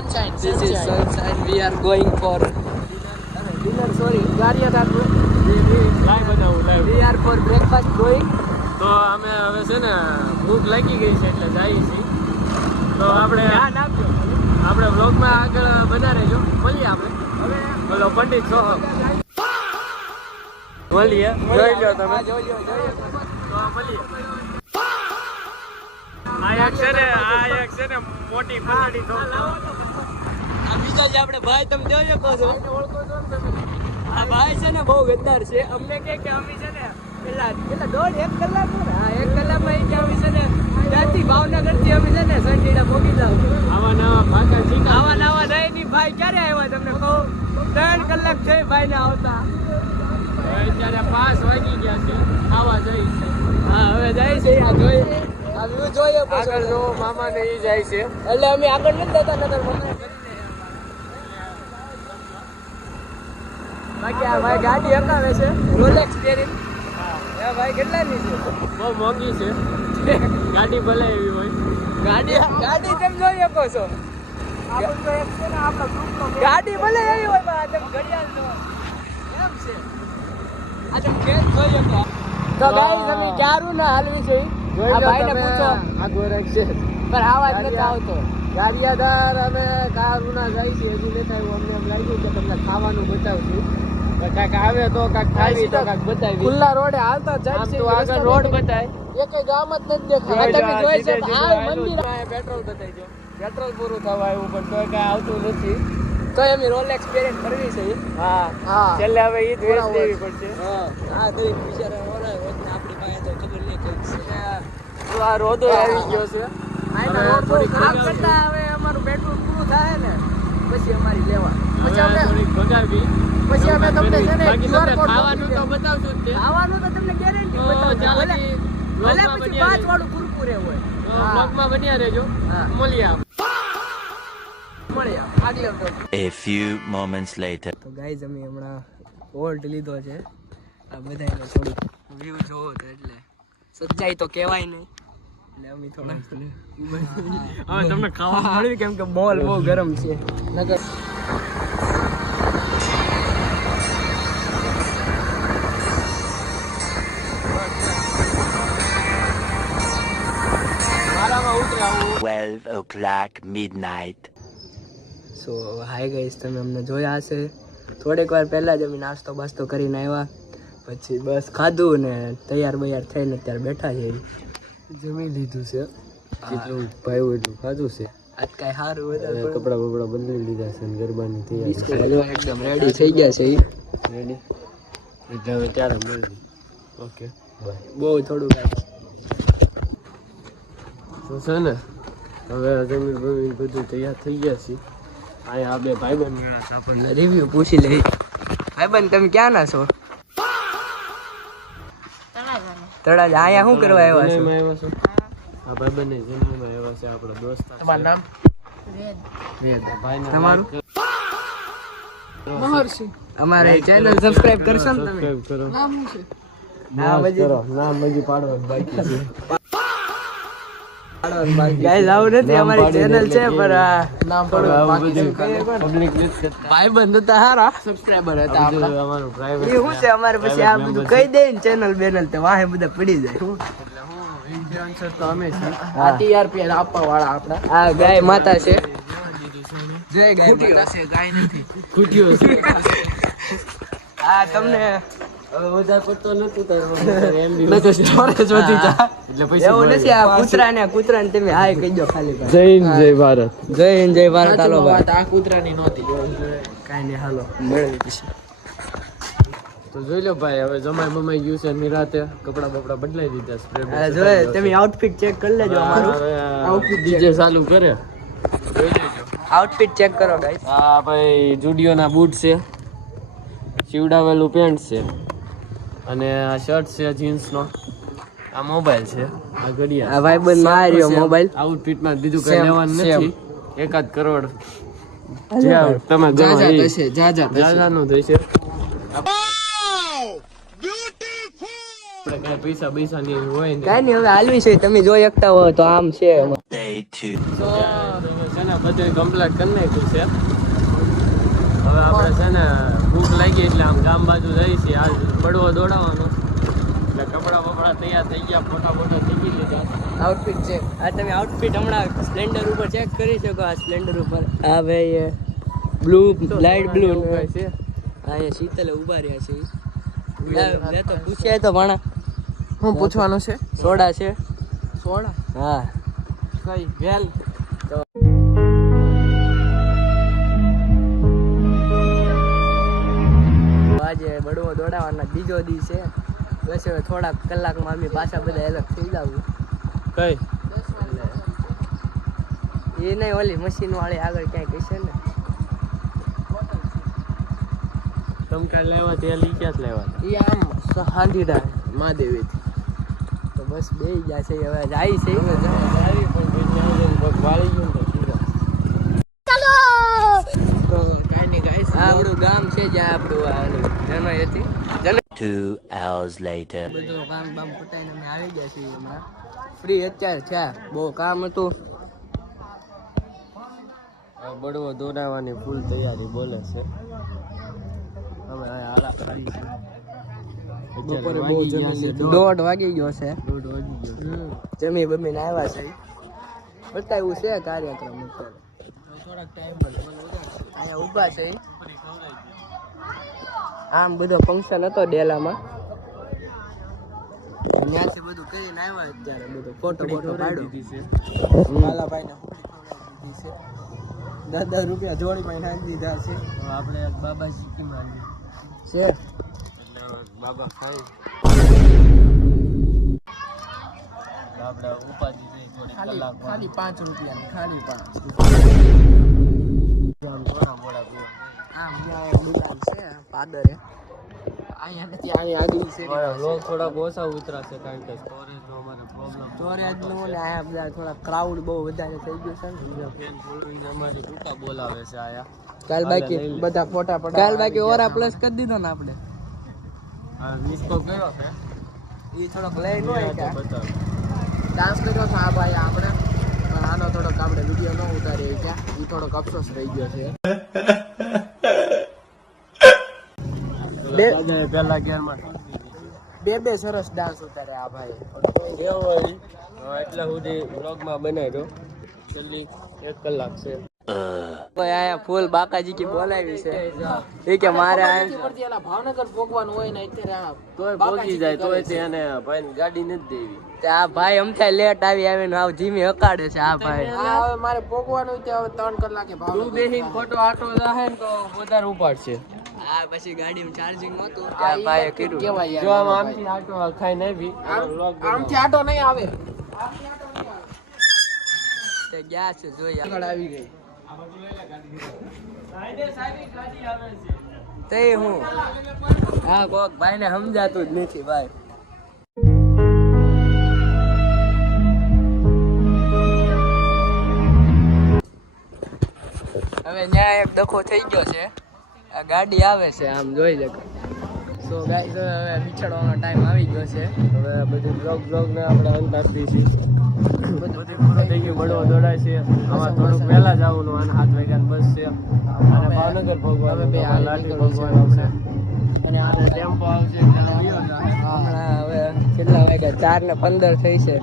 sunshine. This is sunshine. We are going for dinner. Sorry, Gariadhar. We are for breakfast going. તો અમે હવે છે ને ભૂખ લાગી ગઈ છે એટલે જઈએ છીએ. તો આપણે વ્લોગમાં આગળ બના રહેજો. મળીએ આપણે હવે બોલો પંડિત છો મળીએ જોઈ લો તમે તો મળીએ. આ એક છે ને મોટી પંડી તો આ બીજા જે આપણે ભાઈ તમે જોઈ શકો છો. આ ભાઈ છે ને બહુ ગદ્દાર છે. અમને કે અમે છે ને પેલા 1.5 કલાક ને 1 કલાકમાં એ કે અમે છે ને ત્યાંથી ભાવનગર થી અમે છે ને સંડીડા પોગી જાવ. આવા નવા ભાગા શીખા આવા નવા નહીં ભાઈ ક્યારે આવ્યા તમને કહું 3 કલાક છે ભાઈ ને આવતા. અત્યારે 5 વાગી ગયા છે. આવા જઈ છે. હા હવે જાય છે. આ જોઈએ આ વ્યૂ જોઈએ આગળ જો મામા ને ઈ જાય છે. એટલે અમે આગળ નથી જતા નગર મમ્મી. બાકી આ ભાઈ ગાડી હકાવે છે રોલેક્સ પહેરીને. એ ભાઈ કેટલાની છે? બહુ મોંઘી છે. ગાડી ભલે એવી હોય. ગાડી તમે જોઈ શકો છો. ગાડી ભલે એવી હોય પણ આ તમે ઘડિયાળ લો એમ છે. આ તમે ખેત જોઈ શકો. તો ગાઈસ અમે ક્યારું ના હાલવી છે. આ ભાઈને પૂછો આગળ રાખશે પણ આવાજ નથી આવતો. ગારિયાધાર અને કારુના જાય છે. હજી નથી આવ્યું. અમને એમ લાગ્યું કે તમને ખાવાનું બતાવશું. કાંઈક આવે તો કાંઈક ખાવી તો કાંઈક બતાવી. ખુલ્લા રોડે હાલતા જાય છે. તો આગળ રોડ બતાય. એક ગામ જ નથી દેખાતું. તમે જોઈ શકો આ મંદિર પેટ્રોલ બતાવી દો. પેટ્રોલ પૂરું થવા આવ્યું પણ તોય કાંઈ આવતું નથી. તો એમ રોલેક્સ પહેરીને ફરવી છે. હા હા છેલ્લે હવે ઈ જ વેચ દેવી પડશે. હા તો બિચારા ઓલા આપણી પાસે તો ખબર નહીં કઈ છે. તો આ રોદો આવી ગયો છે. આના રોડ થોડી કામ કરતા હવે અમારું પેટ્રોલ પૂરું થાય ને પછી અમારી લેવા. પછી અમે થોડીક ભગાવી. પછી અમે તમને છે ને બાકી QR તમને કોડ ખાવાનું તો બતાવશું જ તે. ખાવાનું તો તમને ગેરંટી બતાવું. ભલે પછી 5 વાળું કુરકુરે હોય. બ્લોગમાં બન્યા રહેજો. હા. મળીએ આપ. મળીએ આગળ. A few moments later. તો ગાઈઝ અમે હમણાં વોલ્ટ લીધો છે. આ બધાને થોડુંક વ્યૂ જોવો તો એટલે સચ્ચાઈ તો કહેવાય નહીં. એટલે અમે થોડા હવે તમને ખાવાનું મળ્યું કેમ કે મોલ બહુ ગરમ છે નગર. મારામાં ઉતરે આવું. 12 o'clock midnight. સો હાય ગાઈઝ તમે અમને જોયા હશે. થોડીક વાર પહેલાં જ અમે નાસ્તો બાસ્તો કરીને આવ્યા. પછી બસ ખાધું ને તૈયાર થઈને અત્યારે બેઠા છે. જમી લીધું છે. જેટલું ભાઈ એટલું ખાધું છે. આજ કાંઈ સારું વધારે કપડા બપડા બદલી લીધા છે. ગરબાની તૈયારી બિસ્કિટ હલવા એકદમ રેડી થઈ ગયા છે. રેડી. એટલે હવે ત્યારે મળીએ. Okay bye. બહુ થોડું કાંઈ તો છે ને હવે જમીન બમીન બધું તૈયાર થઈ ગયા છે. અહીંયા આ બે ભાઈબંધ મેળા છે. આપણને રિવ્યુ પૂછી લઈ. ભાઈબંધ તમે ક્યાં ના છો? તળાજા. અહીંયા શું કરવા આવ્યા છો? જનોઈમાં આવ્યા છો. આ ભાઈબંધ જનોઈમાં આવ્યા છે. આપણા દોસ્તાર. તમારું નામ? વેદ. ભાઈના તમારું? મહર્ષિ. અમારે ચેનલ સબસ્ક્રાઇબ કરશો ને તમે? સબસ્ક્રાઇબ કરો. નામ શું છે? નામ કરો. નામ હજી પાડવાનું બાકી છે. ગાઈસ આવું નથી. અમારી ચેનલ છે પણ નામ થોડું બાકી છે. પબ્લિક ભાઈબંધ હતા હારા સબસ્ક્રાઇબર હતા આપણા. અમારું એ પ્રાઇવેટ શું છે અમારે પછી આ બધું કહી દે ને ચેનલ બેનલ તે વાહે બધા પડી જાય. ઇન્ફ્લુએન્સર તો અમે છીએ. આ TRP આપવા વાળા આપણા. આ ગાય માતા છે. જય ગાય માતા છે. ગાય નથી. ખૂટ્યો છે. આ તમને હવે વધારે પડતો નતું તારું MB બધું સ્ટોરેજ વધી જાય. એટલે પૈસા એવું નથી. આ કૂતરાને તમે હાય કહી દો ખાલી. જય હિન્દ જય ભારત. જય હિન્દ જય ભારત. હાલો ભાઈ. આ કૂતરાની નહોતી. કાંઈ નહીં હાલો મેળવી પછી. તો જોઈ લો ભાઈ હવે જમાઈ બમાઈ ગયું છે. નિરાતે કપડા બપડા બદલાઈ દીધા. સ્પ્રે જોઈએ તમે આઉટફિટ ચેક કરી લેજો અમારું. આઉટફિટ ડીજે ચાલુ કરે. જોઈ લેજો. આઉટફિટ ચેક કરો ગાઈસ. આ ભાઈ જુડિયોના બૂટ છે. સીવડાવેલું પેન્ટ છે. અને આ શર્ટ છે જીન્સનો. આ મોબાઈલ છે. આ ઘડિયાળ. આ ભાઈબંધ માર્યો મોબાઈલ. આઉટફિટમાં બીજું કઈ Same, લેવાનું same. નથી. 1 કરોડ જે તમે ગણો જાજા ઈ. થશે, જાજા થશે. જાજાનું થશે. આપણે કઈ પૈસા પૈસા ની હોય ને. કાંઈ નહીં હવે હાલવી છે. તમે જોઈ શકતા હો તો આમ છે. Day 2. તો છે ને ને બધું કમ્પ્લીટ કરી નાખ્યું છે. હવે આપણે છે ને ભૂખ લાગી એટલે આમ ગામ બાજુ જઈએ છીએ. આજ બળવો દોડાવવાનો એટલે કપડાં બપડા તૈયાર થઈ ગયા, ફોટા ફોટા થઈ લીધા. Outfit check. આ તમે આઉટફિટ હમણાં સ્પ્લેન્ડર ઉપર ચેક કરી શકો. આ સ્પ્લેન્ડર ઉપર આ ભાઈ બ્લુ લાઇટ બ્લુ છે. અહીંયા શીતલે ઉભા રહ્યા છે. મેં તો પૂછ્યા તો ભાણા હું પૂછવાનું છે? સોડા છે? સોડા હા. કઈ વેલ? આજે બળવો દોડાવવાના બીજો દી છે. બસ હવે થોડાક કલાકમાં અમે પાછા બધા અલગ થઈ જાવું. કઈ એ નહીં, ઓલી મશીન વાળી આગળ ક્યાંક હશે ને. તમકા લેવા ત્યાં લઈ ક્યાં લેવા? એ આમ હાંડીડા મહાદેવી. તો બસ બે જશે હવે જાય છે. વાળી ગયું ને સીધા. તો કઈ નહીં ગાઈસ, આ આપણું ગામ છે જ્યાં આપણું જનોઈ હતી. 2 hours later. બધું કામ બામ પતાવીને અમે આવી ગયા છીએ હમણાં. ફ્રી અત્યારે છે. બહુ કામ હતું. આ બળવો દોડાવવાની ફૂલ તૈયારી બોલે છે. હવે આળા કરી છે. બપોરે બહુ જમી લીધું. 1:30 વાગી ગયો છે. 1:30 વાગી ગયો. જમી બમીને આવ્યા છે. બતાવ્યું છે કાર્યક્રમ અત્યારે. થોડાક ટાઈમ અહીંયા ઊભા છે. આમ બધો ફંક્શન હતો ડેલામાં. ત્યાંથી બધું કરીને આવ્યા અત્યારે. બધું ફોટો ફોટો પાડ્યો. બાલાભાઈને 10 રૂપિયા જોડી માં નાખી દીધા છે. આપણે એક બાબા શીખી માંડી છે. એટલે બાબા ખાઈ આપણે ઉપાધિ થઈ થોડી કલાક ખાલી 5 રૂપિયા, ખાલી 5. થોડા મોડા પીવા. આમ ત્યાં દુકાન છે પાદરે. અહીંયા નથી, અહીંયા આગળ છે. મારા વ્લોગ થોડા ઓછા ઉતરાશે કારણ કે સ્ટોરેજનો અમારે પ્રોબ્લેમ સ્ટોરેજનું ને આયા બધા થોડા ક્રાઉડ બહુ વધારે થઈ ગયું છે ને. ફેન ફોલોઈંગ અમારી ટૂંકા બોલાવે છે આયા. કાલ બાકી બધા ફોટા પડા. કાલ બાકી ઓરા પ્લસ કરી દીધો ને આપણે. હા મિસ તો કર્યો છે. એ થોડોક લઈ નો તો બતાવ. ડાન્સ કર્યો છે આ ભાઈ આપણે, પણ આનો થોડોક આપણે વિડીયો ન ઉતારીએ ત્યાં. એ થોડોક અફસોસ રહી ગયો છે. પહેલા ગેરમાં બે સરસ ડાન્સ ઉતારે આ ભાઈ. એવું હોય એટલે સુધી વ્લોગમાં બનાવ્યો. છેલ્લી 1 કલાક છે. કોઈ આયા ફૂલ બાકાજી કી બોલાવી છે. એ કે મારે ભાવનગર ભોગવાનું હોય ને અત્યારે તોય પહોંચી જાય તોય તેને ભાઈ ગાડી નથી દેવી. આ ભાઈ અમથા લેટ આવી આવીને આવ ધીમી હકાડે છે. આ ભાઈ હવે મારે ભોગવાનું હોય ત્યાં 3 કલાકે તું ભાવનગર. બેહીને ખોટો આટો જાહે ને તો વધારે ઉપાડશે. આ પછી ગાડીમાં ચાર્જિંગ નહોતું ત્યાં ભાઈએ કીધું કેવાય જો આમ આમથી આટો ખાઈને આવી આમથી આટો નહીં આવે. તે ગયા છે જોઈ આગળ આવી ગઈ. તે હું હા કોક ભાઈને સમજાતું જ નથી ભાઈ. હવે ન્યા એક ડખો થઈ ગયો છે. આ ગાડી આવે છે આમ જોઈ શકો. સો ગાઈસ હવે વિછળવાનો ટાઈમ આવી ગયો છે. હવે બધી બ્લોગ ને આપણે અંત આપી છીએ. બધું પૂરો થઈ ગયું. બળવો દોડાય છે. આમાં થોડુંક વહેલા જવાનું. અને 7 વાગ્યાની બસ છે. અને ભાવનગર ભગવાન બે લાઠી નીકળવું ભગવાન આવશે. અને આ ટેમ્પો આવશે એટલે વયો જાહે. હમણાં હવે કેટલા વાગ્યા 4:15 થઈ છે.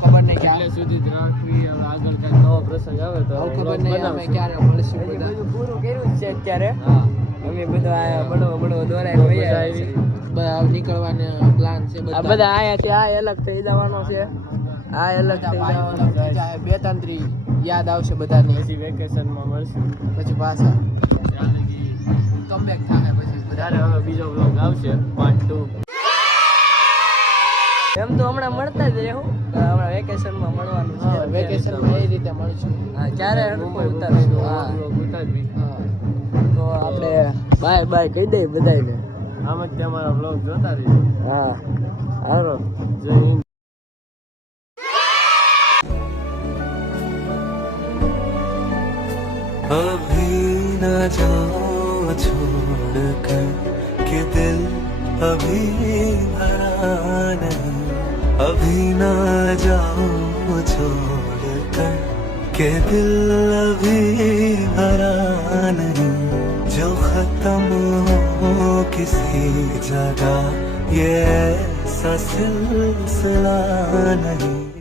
ખબર નહીં કે એટલે સુધી જ રાખવી. હવે આગળ કાંઈ નવો પ્રસંગ આવે તો ખબર vlog નહીં અમે બનાવશું. ક્યારે મળશું બધું બધા. પૂરું કર્યું જ છે અત્યારે. હા અમે બધા આયા બળવો દોરાય મજા આવી. નીકળવાનો પ્લાન છે આ બધા આયા છે. આ અલગ થઈ જવાનો છે. આ અલગ થઈ જવાનો. 2-3 યાદ આવશે બધાને. પછી વેકેશનમાં મળશું. પછી પાછા ત્યાં લગી કમબેક થાય પછી બધા. ત્યારે હવે બીજો vlog આવશે પાર્ટ 2. એમ તો હમણાં મળતા જ રહેવું. હમણાં વેકેશનમાં મળવાનું છે. વેકેશનમાં એ રીતે મળશું. હા ક્યારે ઉતારશું. હા તો આપણે બાય બાય કહી દઈએ બધાને. આમ જ તમારા vlog જોતા રહીએ. હા હાલો. જય હિન્દ. अभी न जाओ छोड़ कर कि दिल अभी भरा नहीं. अभी न जाओ छोड़ कर के दिल अभी भरा नहीं, जो खत्म हो किसी जगह ये ऐसा सिलसिला नहीं।